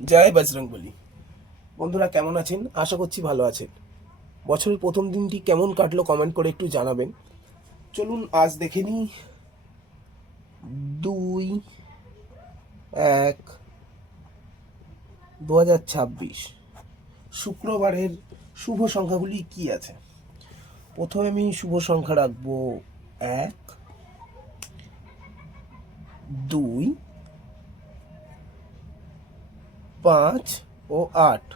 জয় বজরংবলী। বন্ধুরা কেমন আছেন? আশা করছি ভালো আছেন। বছরের প্রথম দিনটি কেমন কাটলো কমেন্ট করে একটু জানাবেন। চলুন আজ দেখে নিই 2/1/2026 শুক্রবারের শুভ সংখ্যাগুলি কি আছে। প্রথমে আমি শুভ সংখ্যা রাখবো 1, 2, 5 ও 8।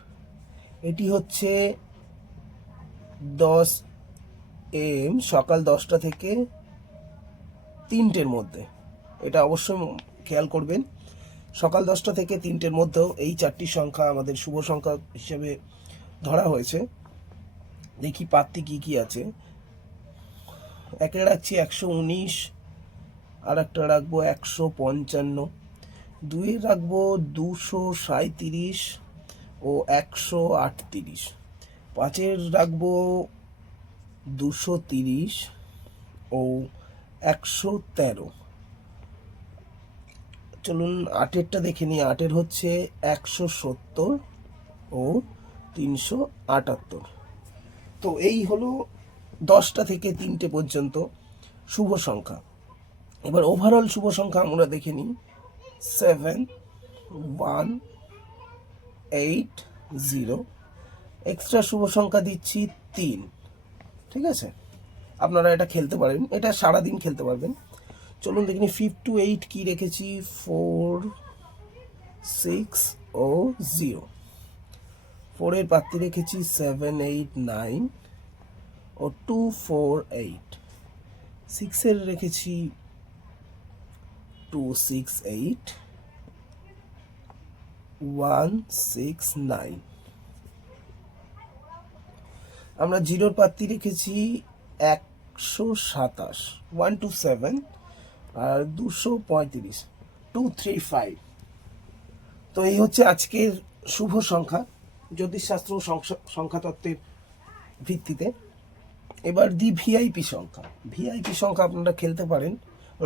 এটি হচ্ছে 10 AM সকাল 10টা থেকে 3টের মধ্যে। এটা অবশ্যই খেয়াল করবেন, সকাল 10টা থেকে 3টের মধ্যেও এই চারটি সংখ্যা আমাদের শুভ সংখ্যা হিসেবে ধরা হয়েছে। দেখি পাত্তি কি কি আছে। একে রাখছি 119, আর একটা রাখবো 155, দুই রাখবো 237 ও 138, পাঁচের রাখবো 230 ও 113। চলুন আটেরটা দেখে নিই। আটের হচ্ছে 170 ও 378। তো এই হলো 10টা থেকে 3টে পর্যন্ত শুভ সংখ্যা। এবার ওভারঅল শুভ সংখ্যা আমরা দেখে নিই। 7, 1, 8, 0। এক্সট্রা শুভ সংখ্যা দিচ্ছি 3। ঠিক আছে, আপনারা এটা খেলতে পারেন, এটা সারাদিন খেলতে পারবেন। চলুন দেখে নিই 5 to 8 কি রেখেছি। 4, 6 ও 0। 4-এর পাত্তি রেখেছি 7, 8, 9 ও 2, 4, 8। 6-এর রেখেছি 2, 6, 8, 1, 6, 9। আমরা 0-র পাত্তি রেখেছি 127, 1 to 7 আর 235, 2, 3, 5। তো এই হচ্ছে আজকের শুভ সংখ্যা জ্যোতিষশাস্ত্র সংখ্যাতত্ত্বের ভিত্তিতে। এবার দি ভিআইপি সংখ্যা। ভিআইপি সংখ্যা আপনারা খেলতে পারেন,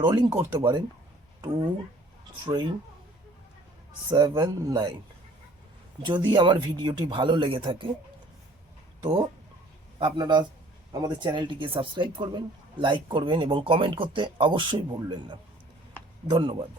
রোলিং করতে পারেন। 2, 3, 7, 9। যদি আমার ভিডিওটি ভালো লেগে থাকে তো আপনারা আমাদের চ্যানেলটিকে সাবস্ক্রাইব করবেন, লাইক করবেন এবং কমেন্ট করতে অবশ্যই ভুলবেন না। ধন্যবাদ।